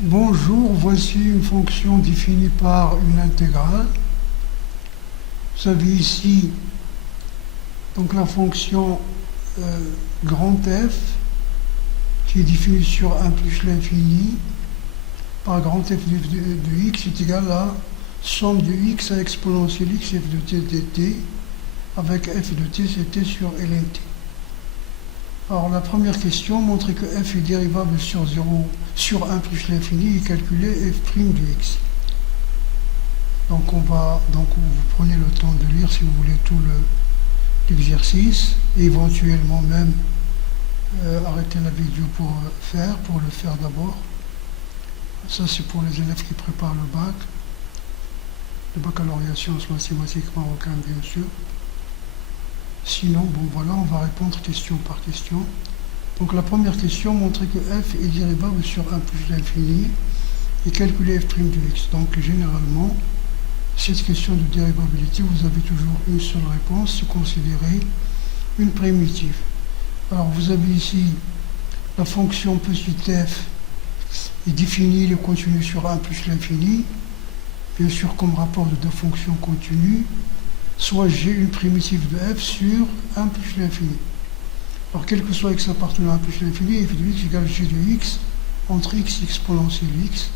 Bonjour, voici une fonction définie par une intégrale. Vous avez ici donc la fonction grand F qui est définie sur 1 plus l'infini par grand F de x est égal à somme de x à exponentielle x f de t dt avec f de t c'est t sur ln t. Alors la première question, montrer que f est dérivable sur 1 plus l'infini et calculer f' de x. Donc vous prenez le temps de lire si vous voulez tout l'exercice et éventuellement même arrêter la vidéo pour le faire d'abord. Ça c'est pour les élèves qui préparent le baccalauréat sciences mathématiques marocaines bien sûr. Sinon, voilà, on va répondre question par question. Donc la première question, montrer que f est dérivable sur 1 plus l'infini et calculer f' de x. Donc généralement, cette question de dérivabilité, vous avez toujours une seule réponse, c'est considérer une primitive. Alors vous avez ici la fonction petit f est définie et continue sur 1 plus l'infini, bien sûr comme rapport de deux fonctions continues, soit j'ai une primitive de f sur 1 plus l'infini. Alors quel que soit x appartenant à 1 plus l'infini, f de x égale g de x entre x exponentielle x.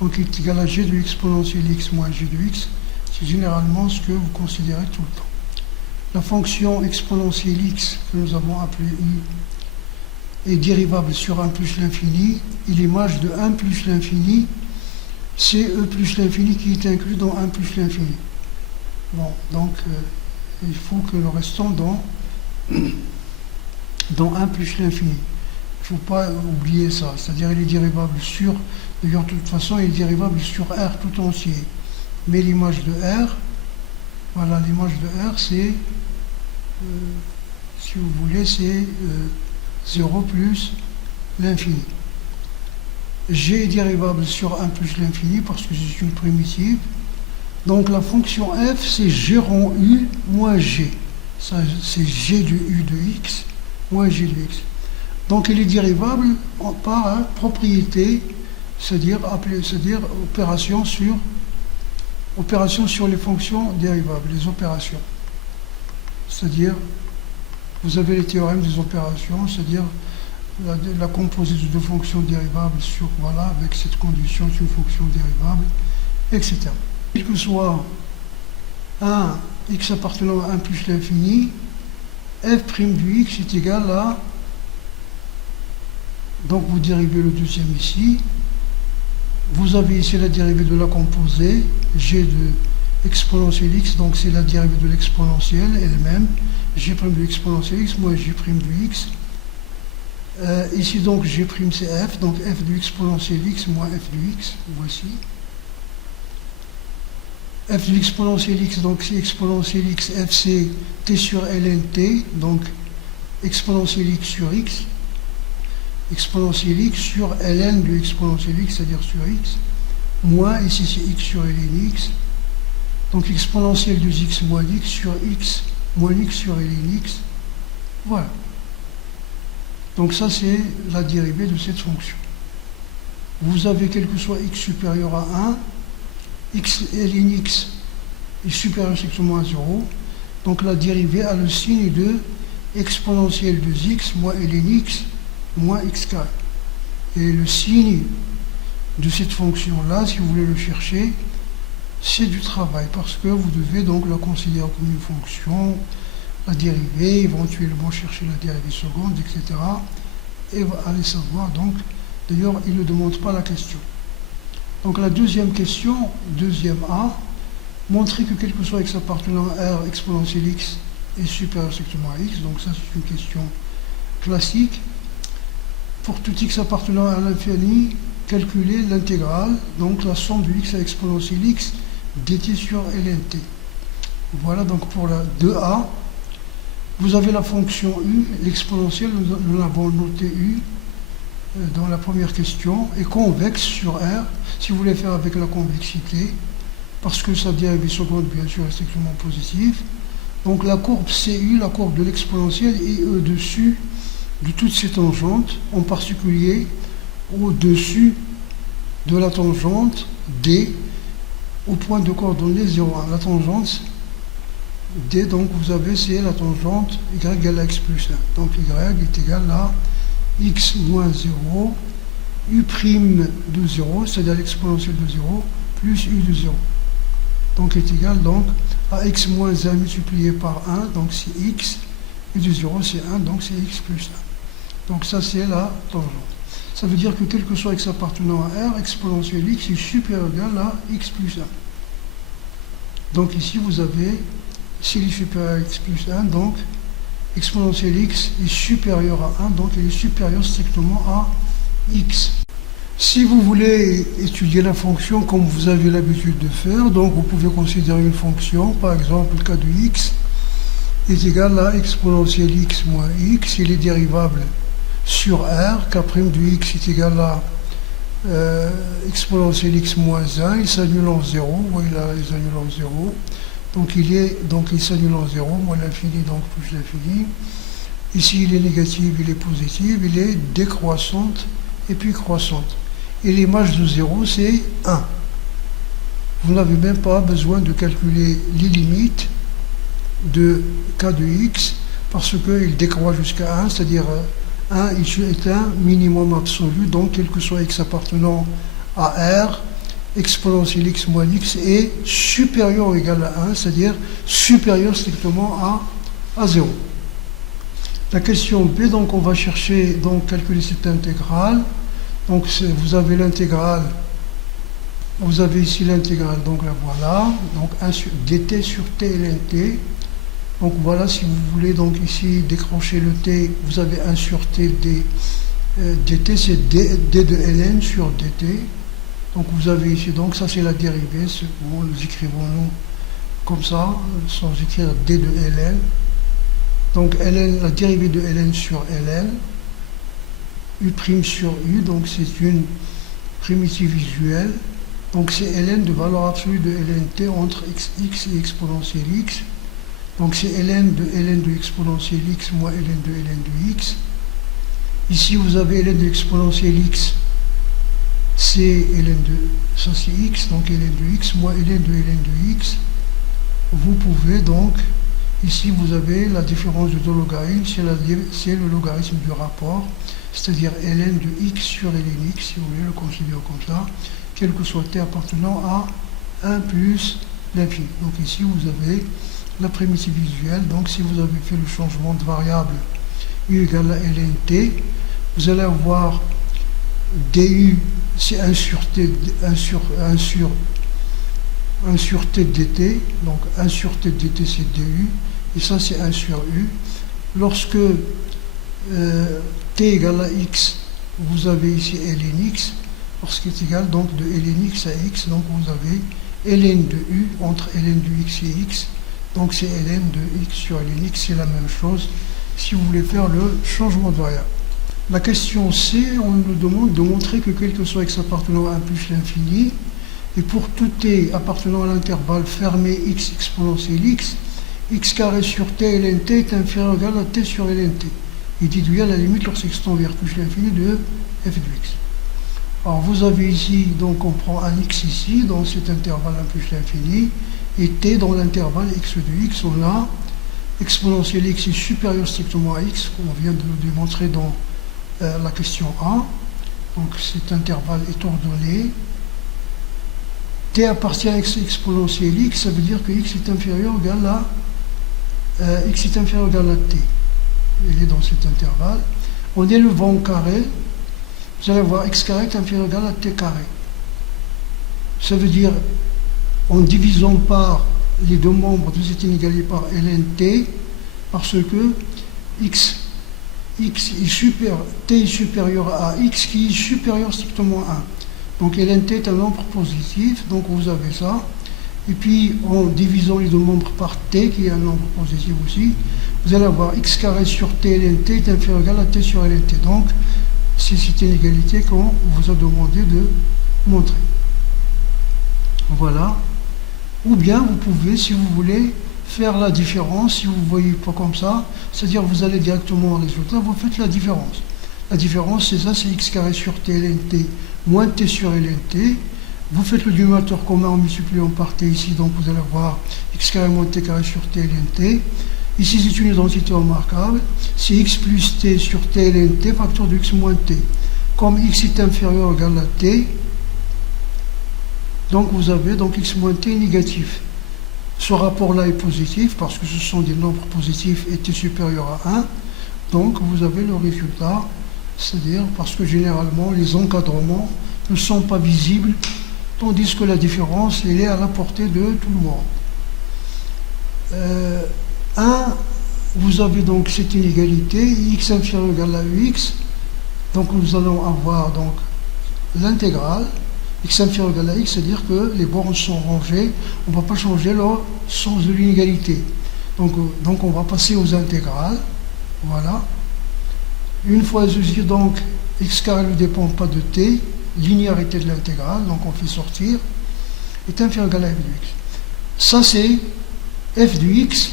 Donc il est égal à g de exponentielle x moins g de x. C'est généralement ce que vous considérez tout le temps. La fonction exponentielle x que nous avons appelée u est dérivable sur 1 plus l'infini et l'image de 1 plus l'infini c'est e plus l'infini qui est inclus dans 1 plus l'infini. Bon, donc il faut que nous restons dans 1 plus l'infini. Il ne faut pas oublier ça, c'est-à-dire il est dérivable sur, d'ailleurs de toute façon il est dérivable sur R tout entier. Mais l'image de R, voilà l'image de R c'est, si vous voulez, c'est 0 plus l'infini. G est dérivable sur 1 plus l'infini parce que c'est une primitive. Donc la fonction f, c'est g rond u moins g. Ça, c'est g de u de x moins g de x. Donc elle est dérivable par propriété, c'est-à-dire opération sur les fonctions dérivables, les opérations. C'est-à-dire, vous avez les théorèmes des opérations, c'est-à-dire la composée de deux fonctions dérivables sur, voilà, avec cette condition, c'est une fonction dérivable, etc. Quel que soit un x appartenant à 1 plus l'infini, f' du x est égal à, donc vous dérivez le deuxième ici, vous avez ici la dérivée de la composée, g de exponentielle x, donc c'est la dérivée de l'exponentielle elle-même, g' de l'exponentielle x moins g' de x. Ici donc g' c'est f, donc f de exponentielle x moins f de x, voici. F de l'exponentielle x, donc c'est exponentielle x, f c'est t sur ln t, donc exponentielle x sur x, exponentielle x sur ln de exponentielle x, c'est-à-dire sur x, moins, ici c'est x sur ln x, donc exponentielle de x moins x sur x moins x sur ln x, voilà. Donc ça c'est la dérivée de cette fonction. Vous avez quel que soit x supérieur à 1, x ln x est supérieur strictement à 0, donc la dérivée a le signe de exponentielle de x moins ln x moins x carré. Et le signe de cette fonction-là, si vous voulez le chercher, c'est du travail, parce que vous devez donc la considérer comme une fonction, la dérivée, éventuellement chercher la dérivée seconde, etc. Et allez savoir, donc, d'ailleurs, il ne demande pas la question. Donc la deuxième question, deuxième A, montrer que quel que soit x appartenant à R exponentielle x est supérieur strictement à x, donc ça c'est une question classique. Pour tout x appartenant à l'infini, calculer l'intégrale, donc la somme de x à exponentielle x dt sur ln t. Voilà donc pour la 2A. Vous avez la fonction u, l'exponentielle, nous l'avons noté u dans la première question, est convexe sur R, si vous voulez faire avec la convexité, parce que sa dérivée seconde, bien sûr, est strictement positive. Donc la courbe CU, la courbe de l'exponentielle, est au-dessus de toutes ces tangentes, en particulier au-dessus de la tangente D au point de coordonnées 0, 1. La tangente D, donc vous avez, c'est la tangente y égale à x plus 1. Donc y est égal à x moins 0, u' de 0, c'est-à-dire l'exponentielle de 0, plus u de 0. Donc est égal donc à x moins 1 multiplié par 1, donc c'est x, u de 0 c'est 1, donc c'est x plus 1. Donc ça c'est la tangente. Ça veut dire que quel que soit x appartenant à R, exponentielle x est supérieur ou égal à x plus 1. Donc ici vous avez, s'il est supérieur à x plus 1, donc exponentielle x est supérieur à 1, donc il est supérieur strictement à x. Si vous voulez étudier la fonction comme vous avez l'habitude de faire, donc vous pouvez considérer une fonction, par exemple le cas de x est égal à exponentielle x moins x, il est dérivable sur R, k' de x est égal à exponentielle x moins 1, il s'annule en 0, vous voyez là, il s'annule en 0, donc il s'annule en 0, moins l'infini, donc plus l'infini. Ici il est négatif, il est positif, il est décroissante et puis croissante. Et l'image de 0 c'est 1. Vous n'avez même pas besoin de calculer les limites de k de x parce qu'il décroît jusqu'à 1, c'est-à-dire 1 est un minimum absolu, donc quel que soit x appartenant à R, exponentielle x moins x est supérieur ou égal à 1, c'est-à-dire supérieur strictement à 0. La question B, donc on va chercher, donc calculer cette intégrale. Donc vous avez l'intégrale, vous avez ici l'intégrale, donc la voilà, donc 1 sur dt sur t ln t. Donc voilà, si vous voulez donc ici décrocher le t, vous avez 1 sur t dt, c'est d de ln sur dt. Donc vous avez ici, donc ça c'est la dérivée, bon, nous écrivons-nous comme ça, sans écrire d de ln. Donc ln, la dérivée de ln sur ln, u' sur u, donc c'est une primitive visuelle. Donc c'est ln de valeur absolue de lnt entre x et exponentielle x. Donc c'est ln de exponentielle x moins ln de x. Ici vous avez ln de exponentielle x, c'est ln de, ça c'est x, donc ln de x moins ln de x. Vous pouvez donc, ici vous avez la différence de deux logarithmes, c'est le logarithme du rapport, c'est-à-dire ln de x sur ln x, si vous voulez le considérer comme ça, quel que soit t appartenant à 1 plus l'infini. Donc ici vous avez la primitive visuelle, donc si vous avez fait le changement de variable u égale à lnt, vous allez avoir du, c'est 1 sur t, 1 sur t dt, donc 1 sur t dt c'est du, et ça c'est 1 sur u. Lorsque t égale à x, vous avez ici ln x, lorsqu'il est égal donc de ln x à x, donc vous avez ln de u entre ln de x et x, donc c'est ln de x sur ln x, c'est la même chose si vous voulez faire le changement de variable. La question C, on nous demande de montrer que quel que soit x appartenant à 1 plus l'infini, et pour tout t appartenant à l'intervalle fermé x exponentielle x, x carré sur t ln t est inférieur ou égal à t sur ln t. Il déduit à la limite lorsqu'x tend vers plus l'infini de f de x. Alors vous avez ici, donc on prend un x ici, dans cet intervalle 1 plus l'infini, et t dans l'intervalle x de x, on a exponentielle x est supérieur strictement à x, qu'on vient de le démontrer dans la question A. Donc cet intervalle est ordonné. T appartient à x exponentielle x, ça veut dire que x est inférieur ou égal à x est inférieur ou égal à t. Il est dans cet intervalle. On élève en carré, vous allez voir x carré est inférieur ou égal à t carré. Ça veut dire, en divisant par les deux membres de cette inégalité par ln parce que t est supérieur à x qui est supérieur strictement à 1. Donc ln est un nombre positif, donc vous avez ça. Et puis en divisant les deux membres par t, qui est un nombre positif aussi, vous allez avoir x carré sur t ln est inférieur ou égal à t sur ln. Donc c'est cette inégalité qu'on vous a demandé de montrer. Voilà. Ou bien vous pouvez, si vous voulez, faire la différence, si vous ne voyez pas comme ça, c'est-à-dire vous allez directement au résultat, vous faites la différence. La différence, c'est ça, c'est x carré sur t ln t moins t sur ln t. Vous faites le dénominateur commun en multipliant par t ici, donc vous allez avoir x carré moins t carré sur t ln t. Ici, c'est une identité remarquable. C'est x plus t sur t ln t, facteur de x moins t. Comme x est inférieur ou égal à t, donc vous avez donc x moins t négatif. Ce rapport-là est positif parce que ce sont des nombres positifs et t supérieur à 1. Donc vous avez le résultat, c'est-à-dire parce que généralement les encadrements ne sont pas visibles, tandis que la différence elle est à la portée de tout le monde. 1, vous avez donc cette inégalité, x inférieur ou égal à ux, donc nous allons avoir donc l'intégrale, x inférieur ou égal à x, c'est-à-dire que les bornes sont rangées, on ne va pas changer le sens de l'inégalité. Donc on va passer aux intégrales, voilà. Une fois ceci, donc x carré ne dépend pas de t, linéarité de l'intégrale, donc on fait sortir, est inférieur ou égal à f de x. Ça c'est f de x,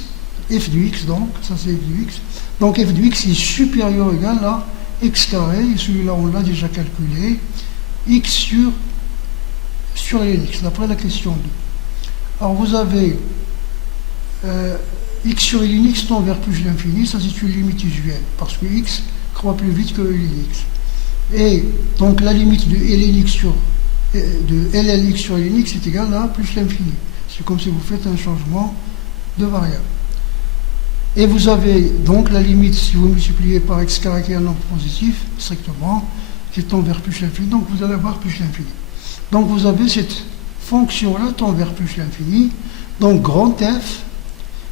donc, ça c'est f de x. Donc f de x est supérieur ou égal à x carré, et celui-là on l'a déjà calculé, x sur ln x, d'après la question 2. Alors vous avez x sur ln x tend vers plus l'infini, ça c'est une limite usuelle, parce que x croît plus vite que ln x. Et donc la limite de ln x sur ln x est égale à plus l'infini. C'est comme si vous faites un changement de variable. Et vous avez donc la limite, si vous multipliez par x carré qui est un nombre positif, strictement, qui tend vers plus l'infini, donc vous allez avoir plus l'infini. Donc vous avez cette fonction-là tend vers plus l'infini, donc grand F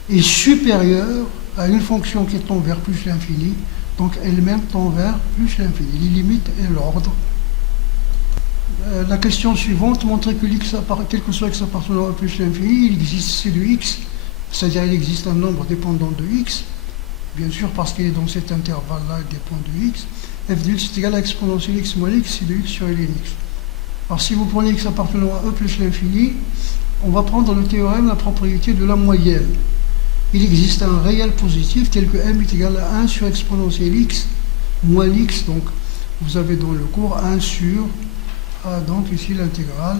est supérieur à une fonction qui tend vers plus l'infini, donc elle-même tend vers plus l'infini. Les limites et l'ordre. La question suivante, montrer que x, quel que soit x appartenant à plus l'infini, il existe c de x, c'est-à-dire il existe un nombre dépendant de x, bien sûr parce qu'il est dans cet intervalle-là, il dépend de x. F de x est égal à exponentielle x moins x, c de x sur ln x. Alors si vous prenez x appartenant à e plus l'infini, on va prendre le théorème, la propriété de la moyenne. Il existe un réel positif tel que m est égal à 1 sur exponentielle x moins x, donc vous avez dans le cours 1 sur, donc ici l'intégrale,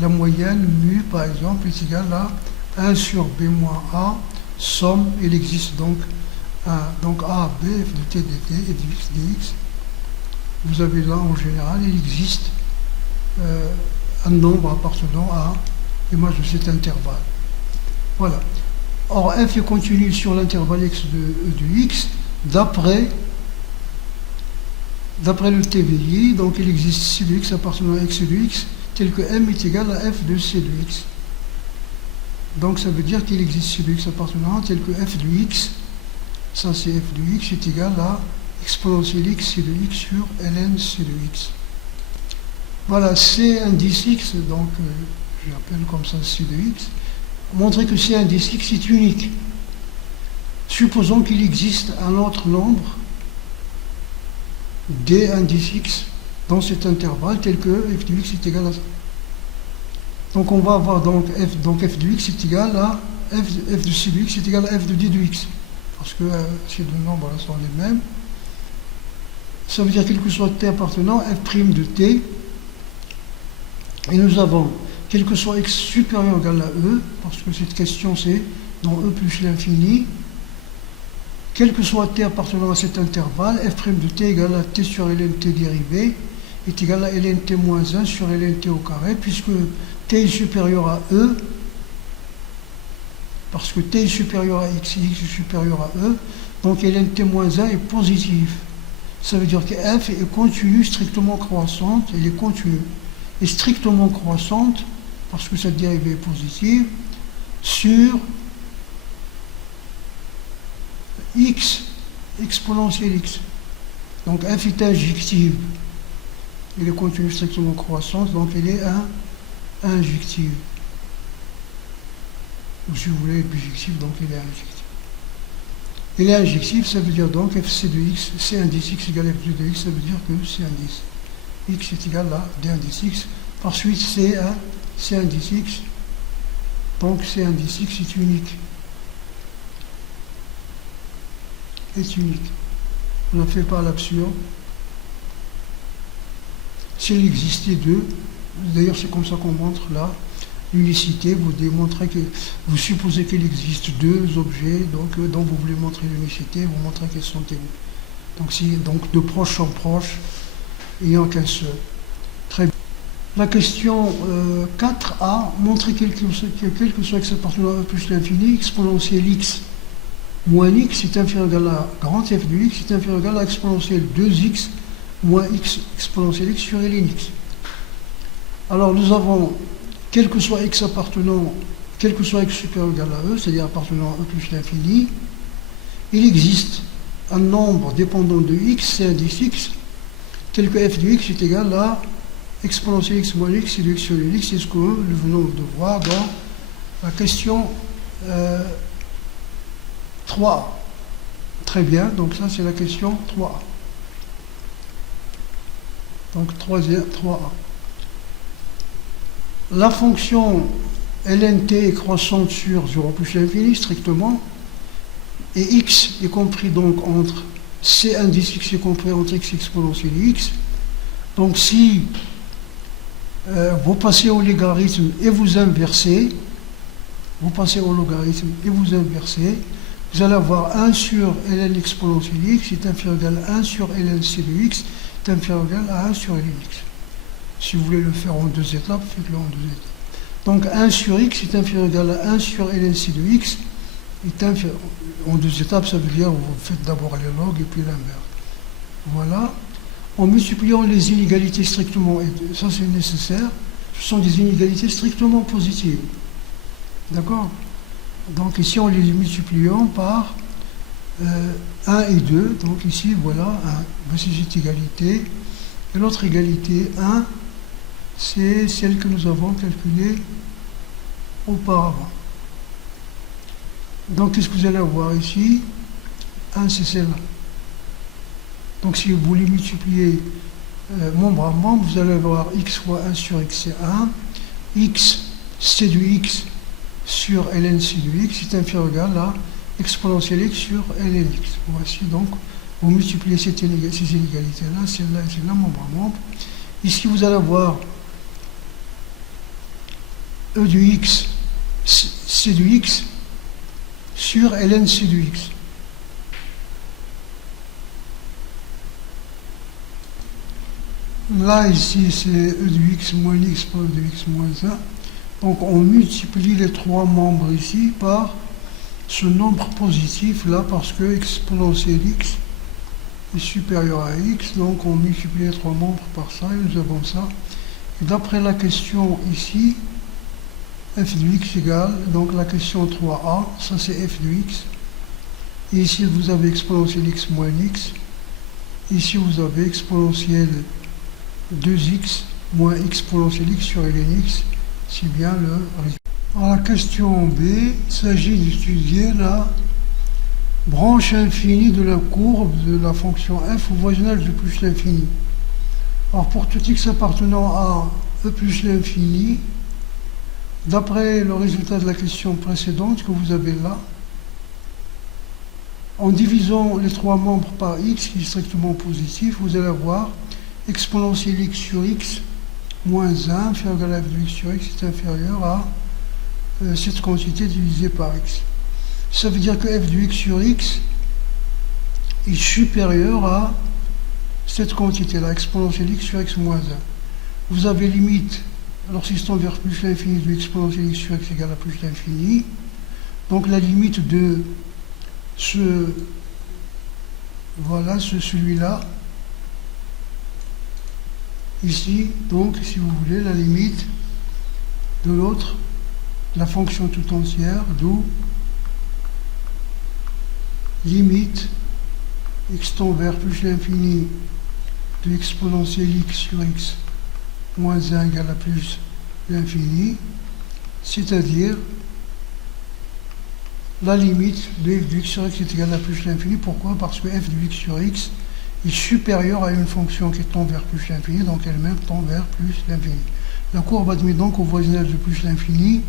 la moyenne mu par exemple est égale à 1 sur b moins a, somme, il existe donc donc a, b, f de t dt et dx dx. Vous avez là en général, il existe un nombre appartenant à l'image de cet intervalle. Voilà. Or, f est continu sur l'intervalle x de x d'après le TVI, donc il existe c de x appartenant à x de x tel que m est égal à f de c de x. Donc ça veut dire qu'il existe c de x appartenant tel que f de x, ça c'est f de x est égal à exponentielle x c de x sur ln c de x. Voilà, c indice x, donc j'appelle comme ça c de x. Montrer que c indice x est unique. Supposons qu'il existe un autre nombre d indice x dans cet intervalle tel que f de x est égal à ça. Donc on va avoir donc f de x est égal à f de c de x est égal à f de d de x, parce que ces deux nombres là sont les mêmes. Ça veut dire quel que soit t appartenant f' de t, et nous avons quel que soit x supérieur ou égal à e, parce que cette question c'est dans e plus l'infini, quel que soit t appartenant à cet intervalle, f' de t égale à t sur ln t dérivé est égal à ln t moins 1 sur ln t au carré, puisque t est supérieur à e, parce que t est supérieur à x et x est supérieur à e, donc ln t moins 1 est positif. Ça veut dire que f est continue, strictement croissante, elle est continue. Et strictement croissante, parce que cette dérivée est positive, sur x exponentielle x. Donc f est injective. Elle est continue strictement croissante, donc elle est injective. Ou si vous voulez, bijective, donc elle est injective. Elle est injective, ça veut dire donc fc de x, c indice x égale f de x, ça veut dire que c indice x est égal à d indice x. Par suite, c indice x, donc c indice x est unique. Est unique. On a fait par l'absurde. s'il existait deux, d'ailleurs c'est comme ça qu'on montre là, l'unicité, vous démontrez que, vous supposez qu'il existe deux objets, donc dont vous voulez montrer l'unicité, vous montrez qu'ils sont égaux. Donc de proche en proche, ayant qu'un seul. Très bien. La question 4a, montrer quel que soit x appartenant à plus l'infini, exponentielle x moins x est inférieur à la grand f de x est inférieur à la exponentielle 2x moins x exponentielle x sur ln x. Alors nous avons, quel que soit x appartenant, quel que soit x supérieur ou égal à e, c'est-à-dire appartenant à e plus l'infini, il existe un nombre dépendant de x, c'est indice x, tel que f de x est égal à exponentielle x moins x et de x sur ln x, c'est ce que nous venons de voir dans la question 3a. Très bien, donc ça c'est la question 3a. Donc 3a. La fonction ln t est croissante sur 0 plus l'infini strictement, et x est compris donc entre c indice x est compris entre x exponentielle x. Donc si vous passez au logarithme et vous inversez, vous allez avoir 1 sur ln exponentielle x est inférieur égal à 1 sur ln c de x est inférieur égal à 1 sur ln x. Si vous voulez le faire en deux étapes, faites-le en deux étapes. Donc 1 sur x est inférieur égal à 1 sur ln c de x est inférieur. En deux étapes, ça veut dire vous faites d'abord les logs et puis l'inverse. Voilà. En multipliant les inégalités strictement, et ça c'est nécessaire, ce sont des inégalités strictement positives. D'accord? Donc ici on les multiplie par 1 et 2, donc ici voilà, voici cette égalité, et l'autre égalité 1, c'est celle que nous avons calculée auparavant. Donc qu'est-ce que vous allez avoir ici? 1 c'est celle-là. Donc si vous les multipliez membre à membre, vous allez avoir x fois 1 sur x c'est 1, x c de x sur ln c de x est inférieur ou égal à exponentielle x sur ln x. Voici donc, vous multipliez ces inégalités-là, celle-là et celle-là, membre à membre. Ici vous allez avoir e de x, c de x sur ln c de x. Là, ici, c'est e de x moins x par e de x moins 1. Donc, on multiplie les trois membres ici par ce nombre positif, là, parce que exponentielle x est supérieur à x. Donc, on multiplie les trois membres par ça, et nous avons ça. D'après la question ici, f de x égale, donc la question 3a, ça c'est f de x. Et ici, vous avez exponentielle x moins x. Ici, vous avez exponentielle 2x moins exponentielle x sur ln x, c'est bien le résultat. Alors la question B, il s'agit d'étudier la branche infinie de la courbe de la fonction f au voisinage de plus l'infini. Alors pour tout x appartenant à e plus l'infini, d'après le résultat de la question précédente que vous avez là, en divisant les trois membres par x qui est strictement positif, vous allez avoir exponentielle x sur x moins 1 inférieur à la f de x sur x est inférieur à cette quantité divisée par x. Ça veut dire que f de x sur x est supérieur à cette quantité-là, exponentielle x sur x moins 1. Vous avez limite, lorsqu'il se tend vers plus l'infini, de exponentielle x sur x égale à plus l'infini. Donc la limite de celui-là, ici, donc, si vous voulez, la limite de l'autre, la fonction tout entière, d'où limite x tend vers plus l'infini de exponentielle x sur x moins 1 égale à plus l'infini, c'est-à-dire la limite de f de x sur x est égale à plus l'infini. Pourquoi? Parce que f de x sur x est supérieure à une fonction qui tend vers plus l'infini, donc elle-même tend vers plus l'infini. La courbe admet donc au voisinage de plus l'infini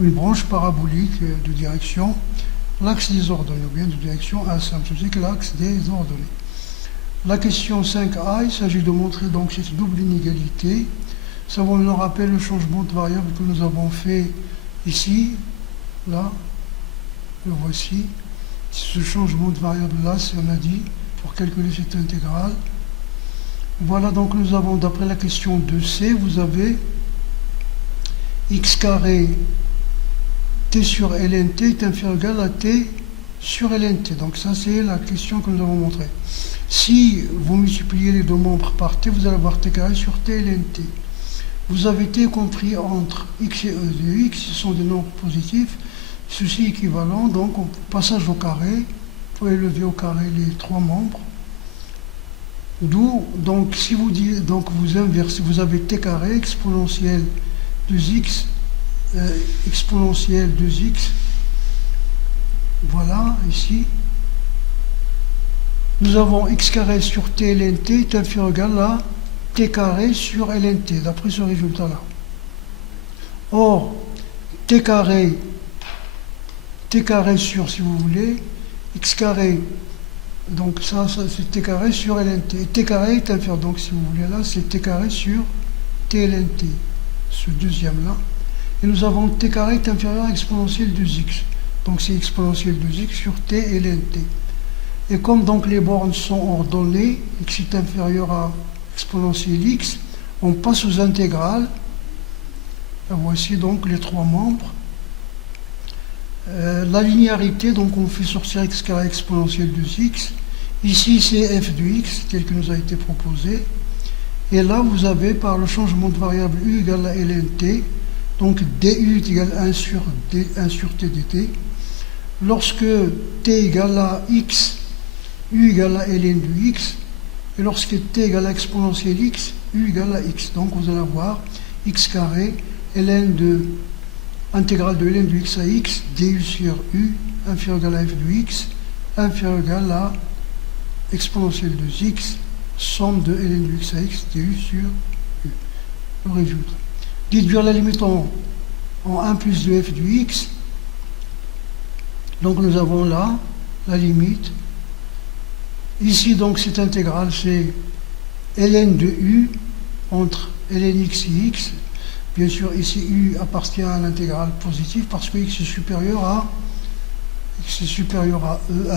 une branche parabolique de direction l'axe des ordonnées, ou bien de direction asymptotique l'axe des ordonnées. La question 5a, il s'agit de montrer donc cette double inégalité. Ça vous nous rappelle le changement de variable que nous avons fait ici, là, le voici. Ce changement de variable là, c'est on a dit, pour calculer cette intégrale. Voilà, donc nous avons, d'après la question 2c, vous avez x carré t sur ln t est inférieur ou égal à t sur ln t. Donc ça, c'est la question que nous avons montrée. Si vous multipliez les deux membres par t, vous allez avoir t carré sur t ln t. Vous avez t compris entre x et e de x, ce sont des nombres positifs, ceci équivalent, donc au passage au carré, vous pouvez élever au carré les trois membres. D'où, donc, si vous dites, donc vous inversez, vous avez t carré exponentielle 2x, exponentielle 2x, voilà, ici. Nous avons x carré sur t ln t est inférieur ou égal à t carré sur ln t, d'après ce résultat-là. Or, t carré sur, si vous voulez, x carré, donc ça c'est t carré sur ln t. Et t carré est inférieur, donc si vous voulez là, c'est t carré sur t ln t, ce deuxième-là. Et nous avons t carré est inférieur à exponentielle 2x. Donc c'est exponentielle 2x sur t ln t. Et comme donc les bornes sont ordonnées, x est inférieur à exponentielle x, on passe aux intégrales. Et voici donc les trois membres. La linéarité, donc on fait sortir x carré exponentielle 2x. Ici c'est f de x, tel que nous a été proposé. Et là vous avez par le changement de variable u égale à ln t, donc du est égal à 1 sur t dt. Lorsque t égale à x, u égale à ln de x, et lorsque t égale à exponentielle x, u égale à x. Donc vous allez avoir x carré, ln de intégrale de ln de x à x, du sur u, inférieur ou égal à f de x, inférieur ou égal à exponentielle de x, somme de ln de x à x, du sur u. Le résultat. Déduire la limite en 1 plus de f de x. Donc nous avons là la limite. Ici, donc, cette intégrale, c'est ln de u entre ln x et x. Bien sûr, ici, u appartient à l'intégrale positive parce que x est supérieur à e,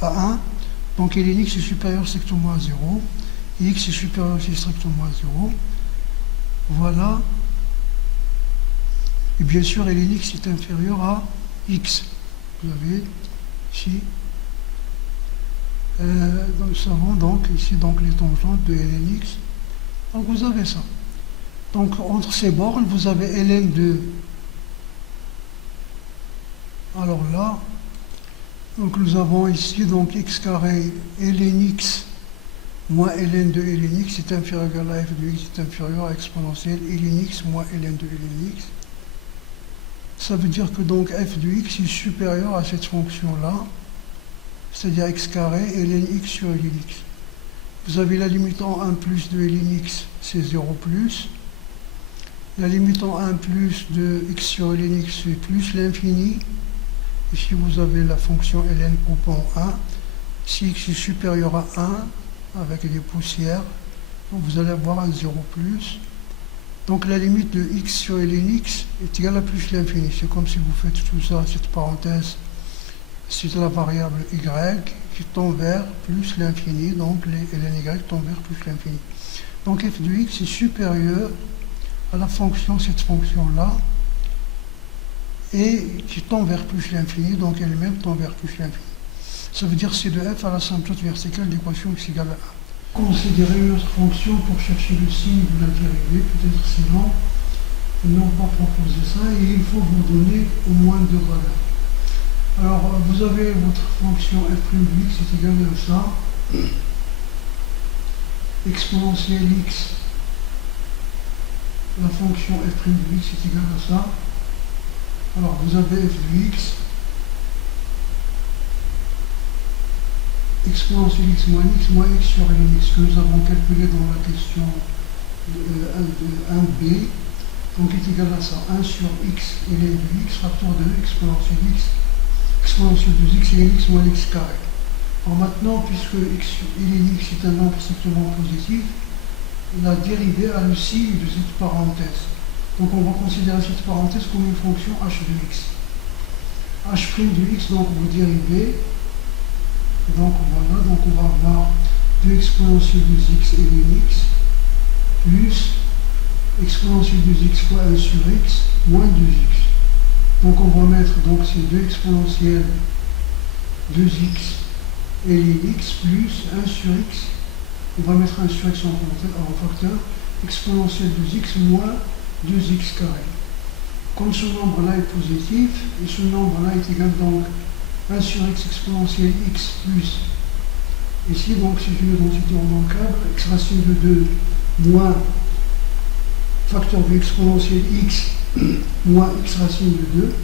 à 1. Donc, ln x est supérieur strictement à 0. Et x est supérieur aussi strictement à 0. Voilà. Et bien sûr, ln x est inférieur à x. Vous avez ici. Nous savons donc ici donc les tangentes de ln x. Donc vous avez ça. Donc entre ces bornes, vous avez ln de. Alors là, donc nous avons ici donc x carré ln x moins ln de ln x est inférieur ou égal à f de x est inférieur à exponentielle ln x moins ln de ln x. Ça veut dire que donc f de x est supérieur à cette fonction-là, c'est-à-dire x carré ln x sur ln x. Vous avez la limite en 1 plus de ln x, c'est 0 plus. La limite en 1 plus de x sur ln x, c'est plus l'infini. Ici, vous avez la fonction ln coupant 1. Si x est supérieur à 1, avec des poussières, donc vous allez avoir un 0 plus. Donc la limite de x sur ln x est égale à plus l'infini. C'est comme si vous faites tout ça, cette parenthèse, c'est la variable y qui tend vers plus l'infini, donc les ln y tend vers plus l'infini. Donc f de x est supérieur à la fonction, cette fonction-là, et qui tend vers plus l'infini, donc elle-même tend vers plus l'infini. Ça veut dire c de f à la somme toute verticale d'équation x égale à 1. Considérez une autre fonction pour chercher le signe de la dérivée, peut-être sinon ils n'ont pas proposé ça et il faut vous donner au moins deux valeurs. Alors vous avez votre fonction f' de x est égale à ça, exponentielle x, la fonction f' de x est égale à ça. Alors vous avez f de x, exponentielle x moins x sur ln x que nous avons calculé dans la question de 1b, donc est égal à ça, 1 sur x ln de x, facteur de exponentielle x, exponentielle de x ln x moins x carré. Alors maintenant, puisque ln x est un nombre strictement positif, la dérivée a le signe de cette parenthèse. Donc on va considérer cette parenthèse comme une fonction h de x. H' de x, donc vous dérivez. Donc voilà, donc on va avoir 2 exponentielle de x et ln x plus exponentielle de x fois 1 sur x moins 2x. Donc on va mettre donc ces 2 exponentielles 2x et ln x plus 1 sur x. On va mettre 1 sur x en facteur exponentielle de x moins 2x carré. Comme ce nombre-là est positif, et ce nombre-là est égal donc 1 sur x exponentielle x plus, ici donc c'est une identité remarquable, x racine de 2 moins facteur de exponentielle x moins x racine de 2.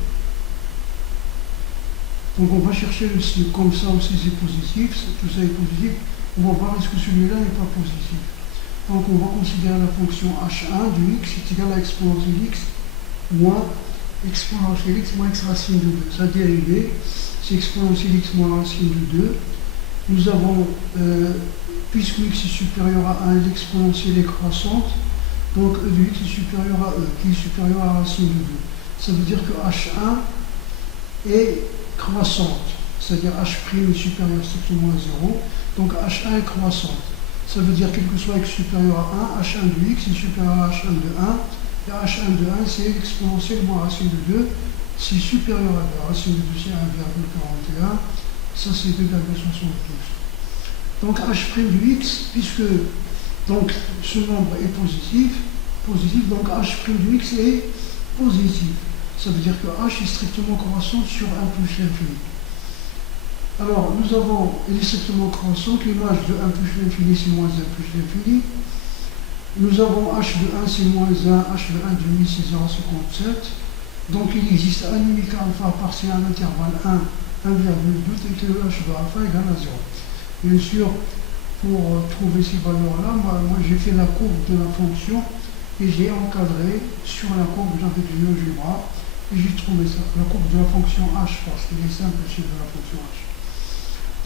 Donc on va chercher le signe, comme ça aussi c'est positif, tout ça est positif, on va voir est-ce que celui-là n'est pas positif. Donc on va considérer la fonction h1 de x est égal à exponentielle x moins exponentielle x moins x racine de 2. Sa dérivée, c'est exponentielle x moins racine de 2. Nous avons, puisque x est supérieur à 1, l'exponentielle est croissante, donc e de x est supérieur à e, qui est supérieur à la racine de 2. Ça veut dire que h1 est croissante, c'est-à-dire h' est supérieur strictement à 0, donc h1 est croissante. Ça veut dire quel que soit x supérieur à 1, h1 de x est supérieur à h1 de 1, et h1 de 1 c'est exponentielle moins racine de 2, c'est supérieur à 2, racine de 2 c'est 1,41, ça c'est 2,72. Donc h' de x, puisque donc, ce nombre est positif, donc h' de x est positif. Ça veut dire que h est strictement croissante sur 1 plus l'infini. Alors, nous avons, elle est strictement croissante, l'image de 1 plus l'infini c'est moins 1 plus l'infini. Nous avons h de 1 c'est moins 1, h de 1 demi c'est 0,57. Donc il existe un unique alpha appartient à l'intervalle 1, 1,2 et que h de alpha égale à 0. Bien sûr, pour trouver ces valeurs-là, moi j'ai fait la courbe de la fonction et j'ai encadré sur la courbe avec GeoGebra et j'ai trouvé ça, la courbe de la fonction h, parce qu'il est simple c'est de la fonction h.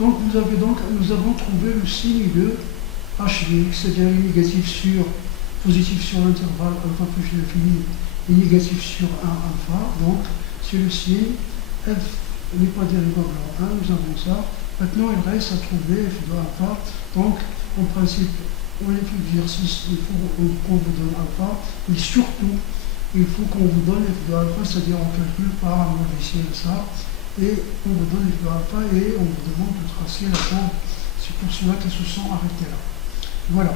Donc nous avons trouvé le signe de h de x, c'est-à-dire négatif sur, positif sur l'intervalle alpha plus l'infini et négatif sur 1 alpha, donc c'est le signe f n'est pas dérivable en 1, nous avons ça. Maintenant il reste à trouver f de alpha, donc en principe on est plus d'exercice, il faut qu'on vous donne alpha, et surtout il faut qu'on vous donne f de alpha, c'est-à-dire on calcule par un logiciel ça, et on vous donne f de alpha et on vous demande de tracer la courbe. C'est pour cela qu'ils se sont arrêtés là. Voilà.